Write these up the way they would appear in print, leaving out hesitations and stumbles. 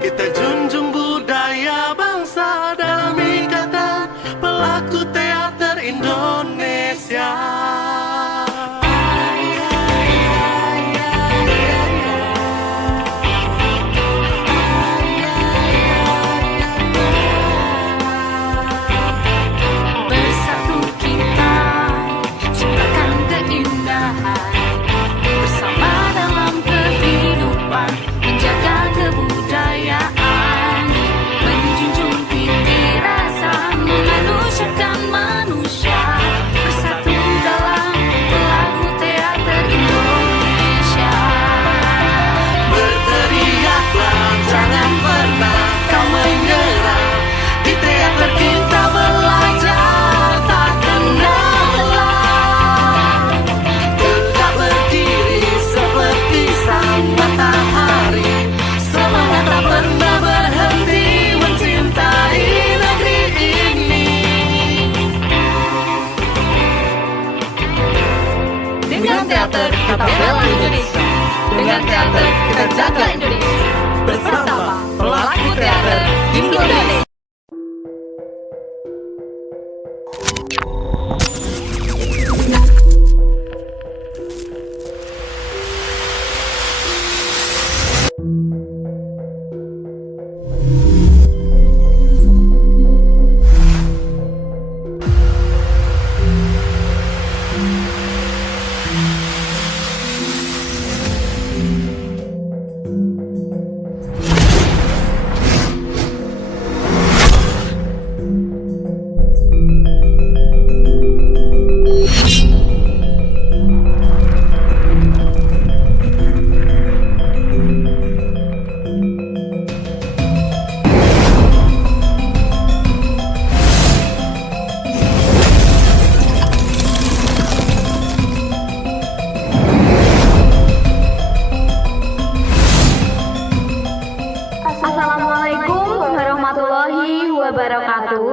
Kita junjung budaya bangsa dalam ikatan pelaku teater Indonesia. Bersatu kita ciptakan keindahan bersama dalam kehidupan, menjaga kebudayaan, menjunjung tinggi rasa memanusiakan manusia, bersatu dalam pelaku teater Indonesia. Berteriaklah, jangan pernah kau menyerah. Di teater kita belajar tak kenal lelah. Tetap berdiri seperti sang matahari. Semangat tak pernah berhenti mencintai negeri ini. Dengan teater kita bela Indonesia, dengan teater kita jaga Indonesia, bersama pelaku teater Indonesia. Assalamualaikum warahmatullahi wabarakatuh.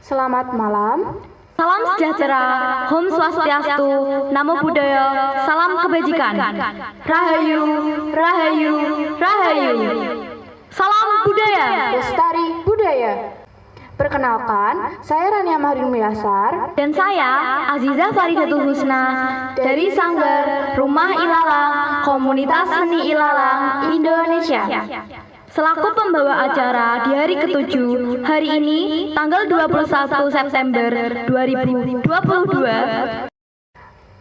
Selamat malam. Salam sejahtera, Om Swastiastu, Namo Buddhaya, salam kebajikan. Rahayu, Rahayu, Rahayu. Salam budaya. Lestari budaya. Perkenalkan, saya Rania Mahdin Muyasar Dan saya Azizah Faridatul Husna dari Sanggar Rumah Ilalang, Komunitas Seni Ilalang, Indonesia. Selaku pembawa acara di hari ke-7, hari ini tanggal 21 September 2022,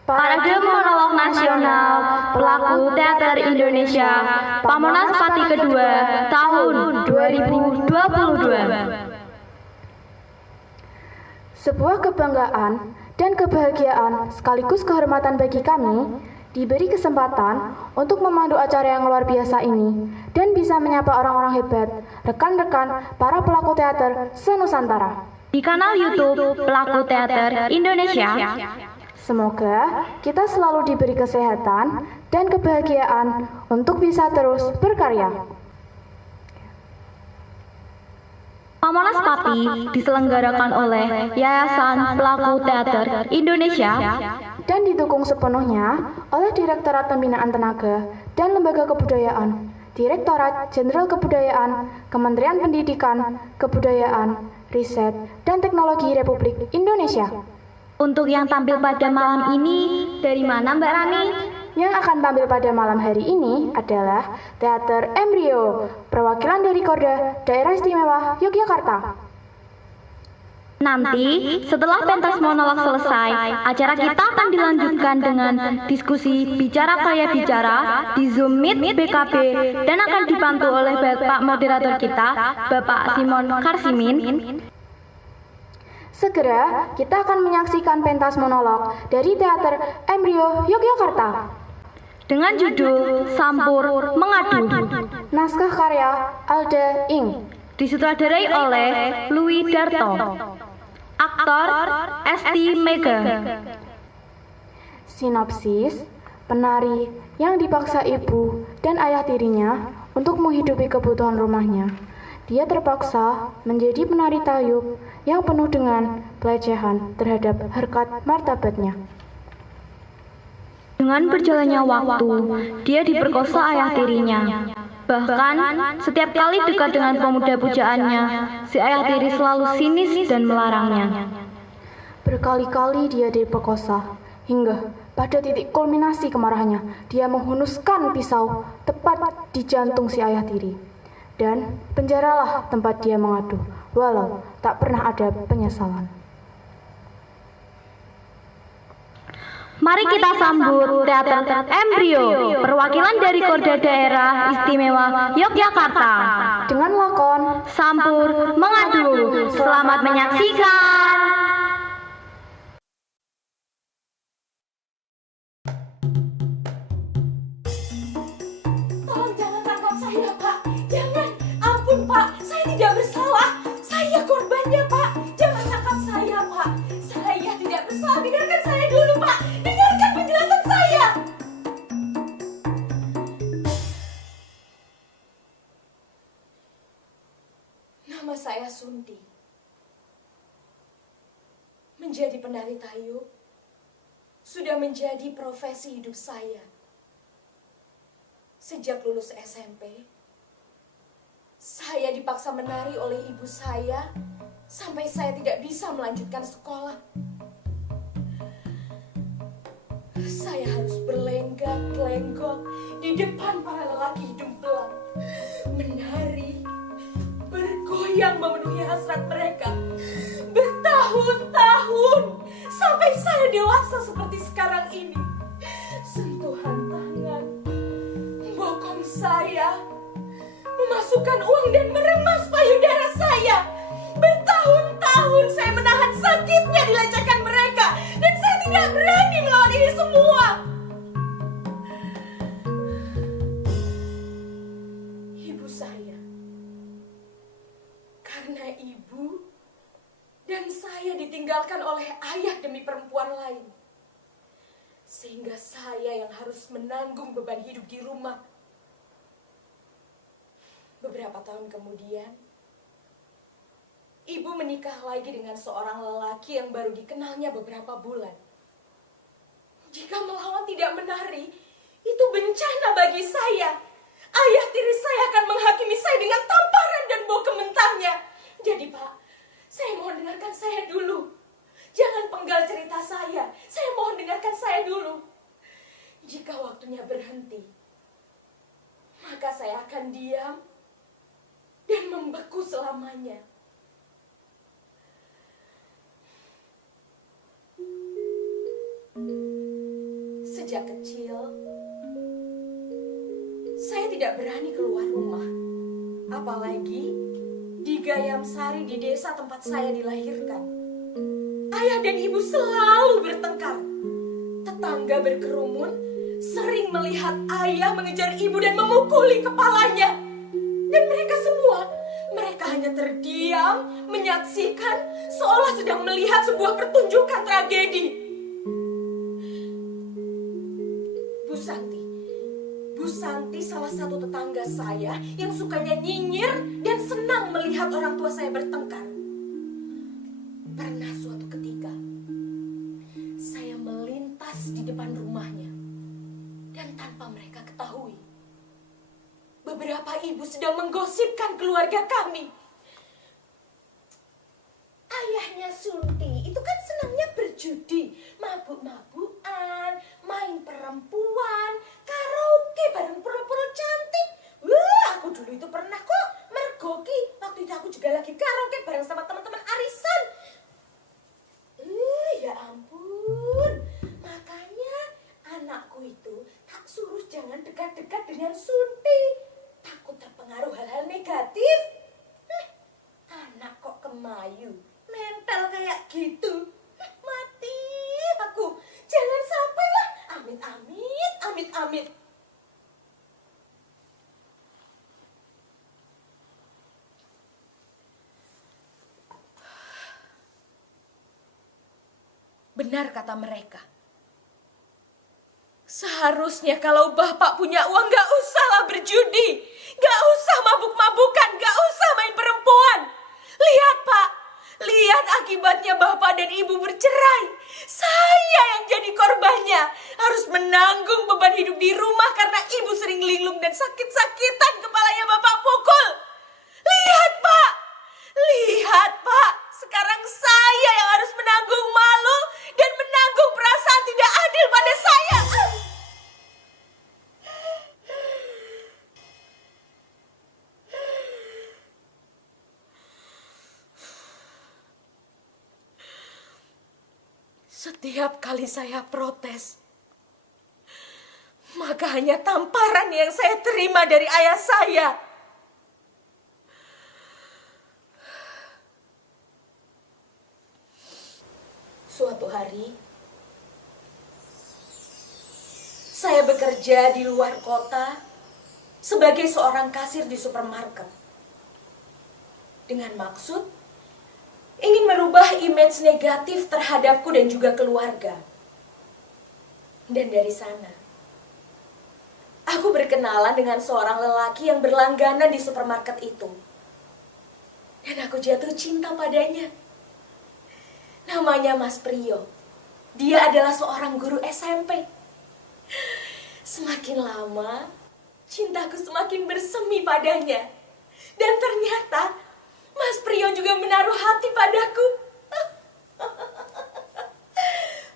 Parade Monolog Nasional Pelaku Teater Indonesia Pamonas Pati kedua tahun 2022. Sebuah kebanggaan dan kebahagiaan sekaligus kehormatan bagi kami diberi kesempatan untuk memandu acara yang luar biasa ini dan bisa menyapa orang-orang hebat, rekan-rekan para pelaku teater se-Nusantara Di kanal YouTube Pelaku Teater Indonesia. Semoga kita selalu diberi kesehatan dan kebahagiaan untuk bisa terus berkarya. Pamonas Pati diselenggarakan oleh Yayasan Pelaku Teater Indonesia Dan didukung sepenuhnya oleh Direktorat Pembinaan Tenaga dan Lembaga Kebudayaan, Direktorat Jenderal Kebudayaan, Kementerian Pendidikan, Kebudayaan, Riset, dan Teknologi Republik Indonesia. Untuk yang tampil pada malam ini, dari mana Mbak Rani? Yang akan tampil pada malam hari ini adalah Teater Embrio, perwakilan dari Korda Daerah Istimewa Yogyakarta. Nanti, setelah pentas monolog selesai, acara kita akan dilanjutkan dengan diskusi bicara kaya bicara di Zoom Meet BKB dan akan dibantu oleh Bapak moderator kita, Bapak Simon Karsimin. Segera kita akan menyaksikan pentas monolog dari Teater Embrio Yogyakarta Dengan judul Sampur Mengadu, naskah karya Alda Ing, disutradarai oleh Louis Darto, aktor Esti Mega. Sinopsis: penari yang dipaksa ibu dan ayah tirinya untuk menghidupi kebutuhan rumahnya. Dia terpaksa menjadi penari tayub yang penuh dengan pelecehan terhadap harkat martabatnya. Dengan berjalannya waktu, dia diperkosa ayah tirinya. Bahkan, setiap kali dekat dengan pemuda pujaannya, si ayah tiri selalu sinis dan melarangnya. Berkali-kali dia diperkosa, hingga pada titik kulminasi kemarahannya, dia menghunuskan pisau tepat di jantung si ayah tiri. Dan penjaralah tempat dia mengadu, walau tak pernah ada penyesalan. Mari kita sambut teater Embrio, perwakilan dari Korda Daerah Istimewa Yogyakarta. Dengan lakon Sampur Mengadu. Selamat menyaksikan. Tolong jangan tangkap saya, Pak. Jangan. Ampun, Pak. Saya tidak bersalah. Saya korbannya, Pak. Jangan tangkap saya, Pak. Saya tidak bersalah. Dengarkan saya dulu, Pak. Dengarkan penjelasan saya. Nama saya Sunti. Menjadi penari tayub sudah menjadi profesi hidup saya. Sejak lulus SMP, saya dipaksa menari oleh ibu saya sampai saya tidak bisa melanjutkan sekolah. Saya harus berlenggak-lenggok di depan para lelaki hidung belang, menari, bergoyang memenuhi hasrat mereka bertahun-tahun sampai saya dewasa seperti sekarang ini. Sentuhan tangan, bokong saya, memasukkan uang dan meremas payudara saya. Bertahun-tahun saya menahan sakitnya dilecehkan mereka dan saya tidak berani melawan ini semua. Ibu saya, karena ibu dan saya ditinggalkan oleh ayah demi perempuan lain, sehingga saya yang harus menanggung beban hidup di rumah. Beberapa tahun kemudian, ibu menikah lagi dengan seorang lelaki yang baru dikenalnya beberapa bulan. Jika melawan tidak menari, itu bencana bagi saya. Ayah tiri saya akan menghakimi saya dengan tamparan dan bau kementahnya. Jadi, Pak, saya mohon dengarkan saya dulu. Jangan penggal cerita saya. Saya mohon dengarkan saya dulu. Jika waktunya berhenti, maka saya akan diam dan membeku selamanya. Sejak kecil, saya tidak berani keluar rumah. Apalagi di Gayam Sari di desa tempat saya dilahirkan. Ayah dan ibu selalu bertengkar. Tetangga berkerumun sering melihat ayah mengejar ibu dan memukuli kepalanya. Dan mereka hanya terdiam, menyaksikan seolah sedang melihat sebuah pertunjukan tragedi. Bu Santi salah satu tetangga saya yang sukanya nyinyir dan senang melihat orang tua saya bertengkar. Pernah suatu ketika, saya melintas di depan rumahnya dan tanpa mereka ketahui, beberapa ibu sedang menggosipkan keluarga kami. Ayahnya Sunti itu kan senangnya berjudi, mabuk-mabukan, main perempuan, karaoke bareng pro-pro cantik. Wah, aku dulu itu pernah kok mergoki. Waktu itu aku juga lagi karaoke bareng sama teman-teman arisan. Ya ampun, makanya anakku itu tak suruh jangan dekat-dekat dengan Sunti. Takut terpengaruh hal-hal negatif. Anak kok kemayu, mental kayak gitu. Mati aku. Jangan sampailah. Amit-amit, amit-amit. Benar kata mereka. Seharusnya kalau bapak punya uang gak usahlah berjudi. Gak usah mabuk-mabukan, gak usah main perempuan. Lihat, Pak. Lihat akibatnya bapak dan ibu bercerai. Saya yang jadi menjadi korbannya, harus menanggung beban hidup di rumah karena ibu sering linglung dan sakit-sakitan kepalanya Bapak pukul. Lihat Pak, lihat Pak, sekarang saya yang harus menanggung malu dan menanggung perasaan tidak adil pada saya. Setiap kali saya protes, maka hanya tamparan yang saya terima dari ayah saya. Suatu hari, saya bekerja di luar kota sebagai seorang kasir di supermarket. Dengan maksud ingin merubah image negatif terhadapku dan juga keluarga. Dan dari sana, aku berkenalan dengan seorang lelaki yang berlangganan di supermarket itu. Dan aku jatuh cinta padanya. Namanya Mas Priyo. Dia adalah seorang guru SMP. Semakin lama, cintaku semakin bersemi padanya. Dan ternyata Mas Priyo juga menaruh hati padaku.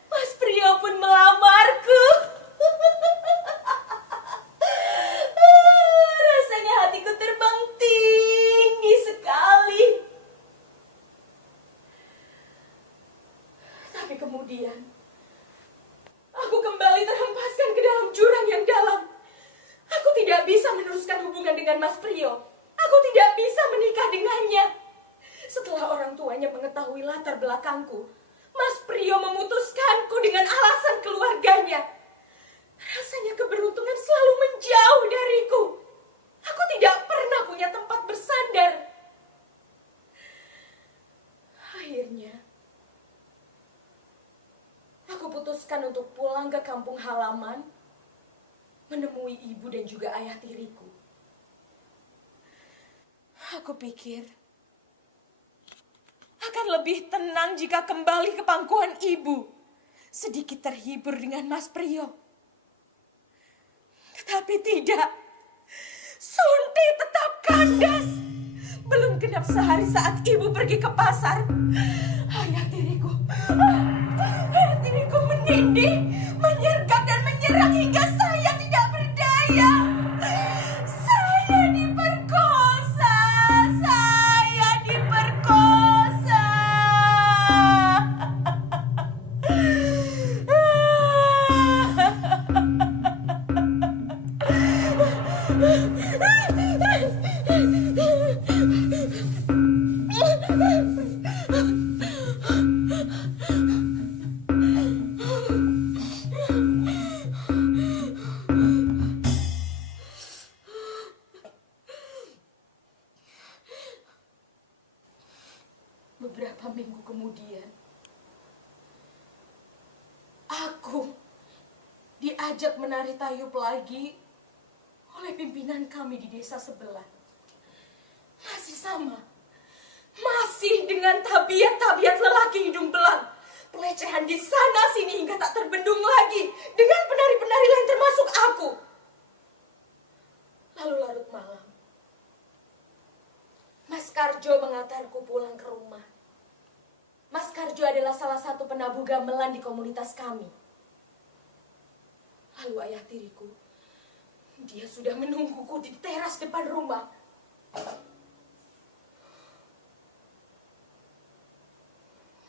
Mas Priyo pun melamarku. Rasanya hatiku terbang tinggi sekali. Tapi kemudian, aku kembali terhempaskan ke dalam jurang yang dalam. Aku tidak bisa meneruskan hubungan dengan Mas Priyo. Aku tidak bisa menikah dengannya. Setelah orang tuanya mengetahui latar belakangku, Mas Priyo memutuskanku dengan alasan keluarganya. Rasanya keberuntungan selalu menjauh dariku. Aku tidak pernah punya tempat bersandar. Akhirnya, aku putuskan untuk pulang ke kampung halaman, menemui ibu dan juga ayah tiriku. Aku pikir akan lebih tenang jika kembali ke pangkuan ibu, sedikit terhibur dengan Mas Priyo. Tetapi tidak, Sunti tetap kandas. Belum genap sehari saat ibu pergi ke pasar, ayah tiriku menindih, menyergap dan menyerang hingga saya tidak berdaya. Saya diperkosa. Beberapa minggu kemudian, aku diajak menari tayub lagi oleh pimpinan kami di desa sebelah. Masih sama, masih dengan tabiat-tabiat lelaki hidung belang, pelecehan di sana sini hingga tak terbendung lagi dengan penari-penari lain termasuk aku. Lalu larut malam, Mas Karjo mengantarku pulang ke rumah. Mas Karjo adalah salah satu penabuh gamelan di komunitas kami. Lalu ayah tiriku, dia sudah menungguku di teras depan rumah.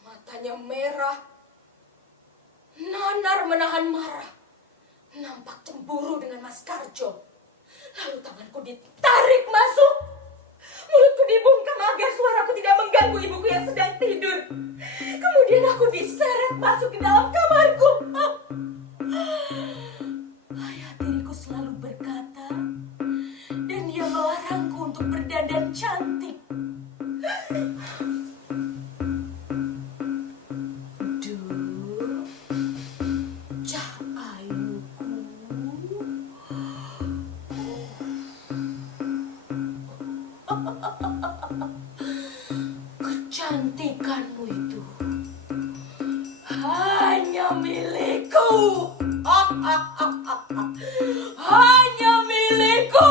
Matanya merah, nanar menahan marah, nampak cemburu dengan Mas Karjo. Lalu tanganku ditarik masuk, mulutku dibungkam agar suaraku tidak mengganggu ibuku yang sedang tidur. Kemudian aku diseret masuk ke dalam kamarku. Ayah tiriku selalu berkata, dan dia melarangku untuk berdandan cantik. Duh, cah ayuku. Kecantikanmu itu hanya milikku. Hanya milikku.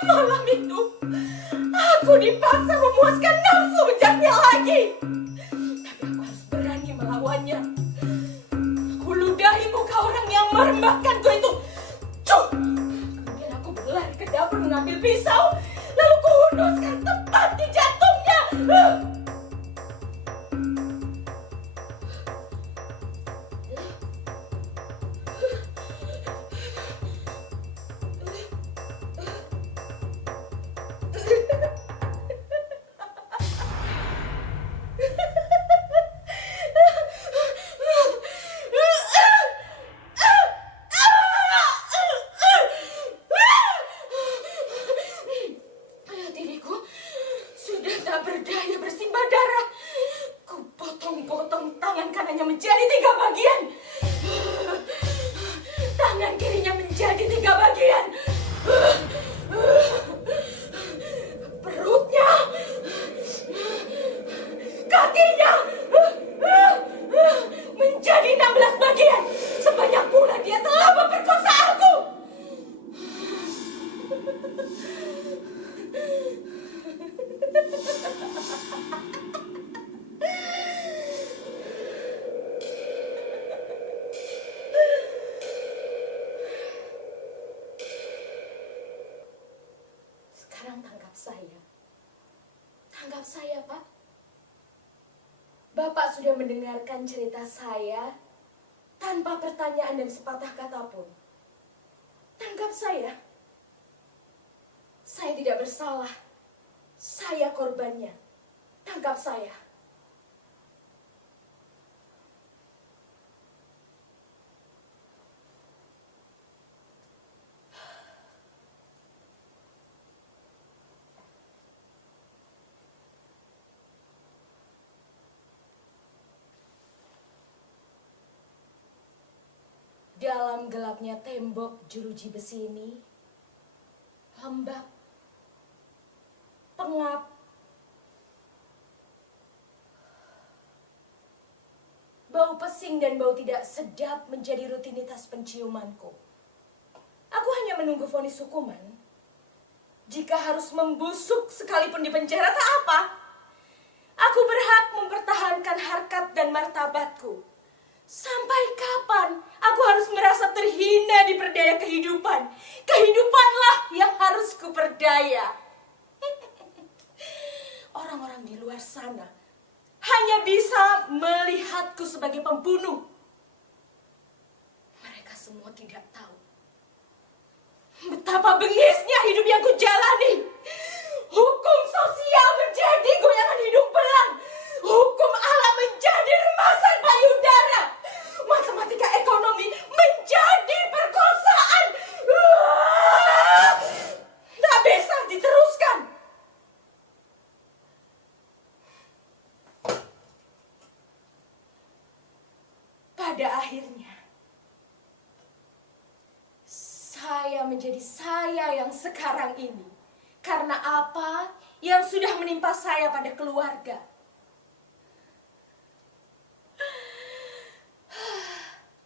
Malam itu, aku dipaksa memuaskan nafsu bejaknya lagi. Tapi aku harus berani melawannya. Aku ludahi muka orang yang merembatkanku itu. Cuh! Kemudian aku berlari ke dapur mengambil pisau, lalu kuhunuskan tepat di jantungnya. Diriku sudah tak berdaya bersimbah darah. Ku potong-potong tangan kanannya menjadi 3 bagian. Tangan kirinya menjadi 3 bagian. Perutnya, kakinya menjadi 16 bagian. Sebanyak pula dia telah memperkosa aku. Sekarang tangkap saya. Tangkap saya, Pak. Bapak sudah mendengarkan cerita saya tanpa pertanyaan dan sepatah kata pun. Tangkap saya. Saya tidak bersalah. Saya korbannya. Tangkap saya. Dalam gelapnya tembok jeruji besi ini, lembab, pengap, bau pesing dan bau tidak sedap menjadi rutinitas penciumanku. Aku hanya menunggu vonis hukuman. Jika harus membusuk sekalipun di penjara, tak apa. Aku berhak mempertahankan harkat dan martabatku. Sampai kapan aku harus merasa terhina di perdaya kehidupan? Kehidupanlah yang harus kuperdaya. Orang-orang di luar sana hanya bisa melihatku sebagai pembunuh. Mereka semua tidak tahu betapa bengisnya hidup yang kujalani. Hukum sosial menjadi goyangan hidup belang. Hukum alam menjadi remasan payudara. Matematika ekonomi menjadi perkosaan. Tak bisa diteruskan. Pada akhirnya, saya menjadi saya yang sekarang ini. Karena apa yang sudah menimpa saya pada keluarga.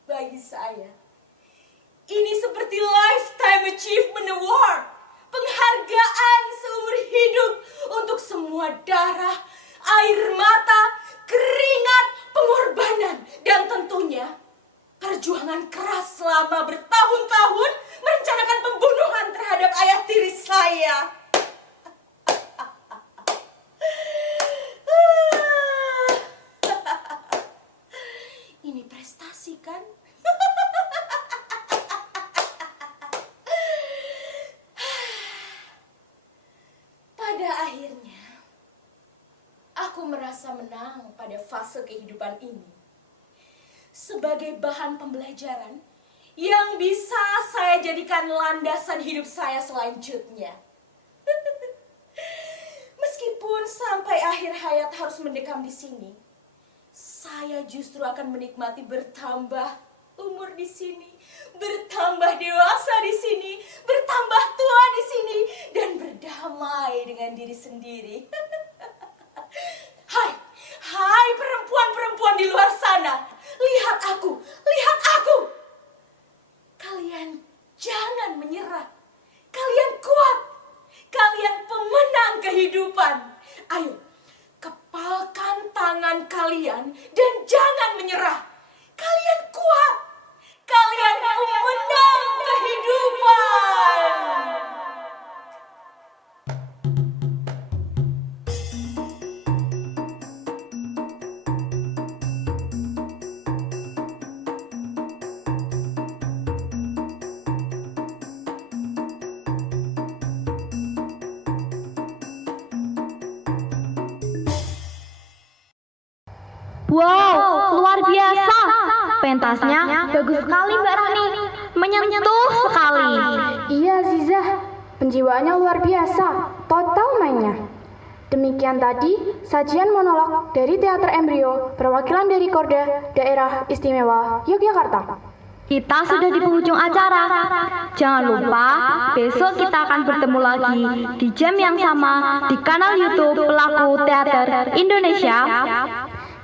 Bagi saya, ini seperti Lifetime Achievement Award. Penghargaan seumur hidup untuk semua darah, air mata, keringat, pengorbanan, dan tentunya perjuangan keras selama bertahun-tahun merencanakan pembunuhan terhadap ayah tiri saya. Ini prestasi kan? Pada akhirnya, aku merasa menang pada fase kehidupan ini. Sebagai bahan pembelajaran yang bisa saya jadikan landasan hidup saya selanjutnya. Meskipun Kalaupun sampai akhir hayat harus mendekam di sini, saya justru akan menikmati bertambah umur di sini, bertambah dewasa di sini, bertambah tua di sini, dan berdamai dengan diri sendiri. Hai perempuan-perempuan di luar sana, lihat aku, lihat aku. Kalian jangan menyerah, kalian kuat, kalian pemenang kehidupan. Ayo, kepalkan tangan kalian dan jangan menyerah. Kalian kuat, kalian pemenang kehidupan. Wow, luar biasa. Pentasnya bagus sekali Mbak Rani. Menyentuh sekali. Iya Zizah, penjiwaannya luar biasa, total mainnya. Demikian tadi sajian monolog dari Teater Embrio, perwakilan dari Korda Daerah Istimewa Yogyakarta. Kita sudah di penghujung acara. Jangan lupa, besok kita akan bertemu lagi di jam yang sama di kanal YouTube Pelaku Teater Indonesia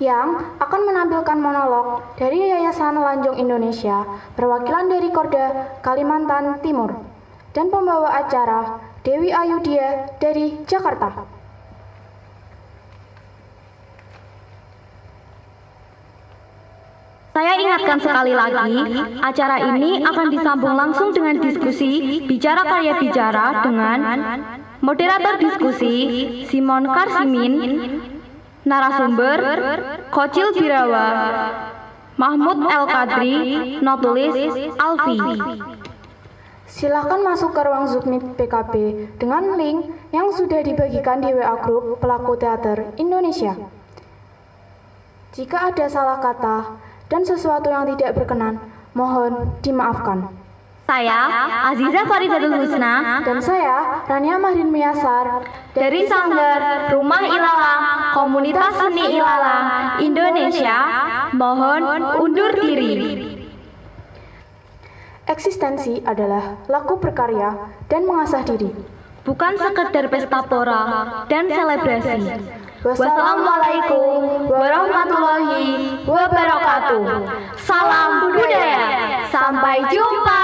yang akan menampilkan monolog dari Yayasan Lanjung Indonesia, perwakilan dari Korda Kalimantan Timur, dan pembawa acara Dewi Ayudia dari Jakarta. Saya ingatkan sekali lagi, acara ini akan disambung langsung dengan diskusi Bicara Karya Bicara dengan moderator diskusi Simon Karsimin, narasumber Kocil Birawa, Mahmud El Kadri, notulis Alfi. Silakan masuk ke ruang Zoom Meet PKB dengan link yang sudah dibagikan di WA Group Pelaku Teater Indonesia. Jika ada salah kata dan sesuatu yang tidak berkenan, mohon dimaafkan. Saya Aziza Faridatul Husna Dan saya Rania Mahdin Miasar dari Sanggar Rumah Ilalang Komunitas Seni Ilalang Indonesia mohon undur diri. Eksistensi adalah laku berkarya dan mengasah diri, bukan sekedar pesta pora dan selebrasi. Wassalamualaikum warahmatullahi wabarakatuh. Salam budaya. Sampai jumpa.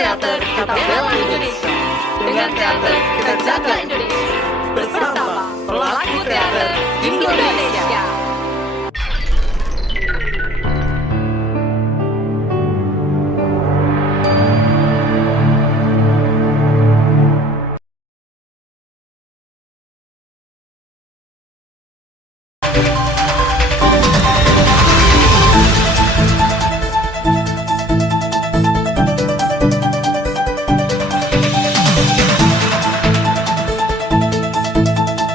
Teater Kita Bela Indonesia dengan dengan teater, kita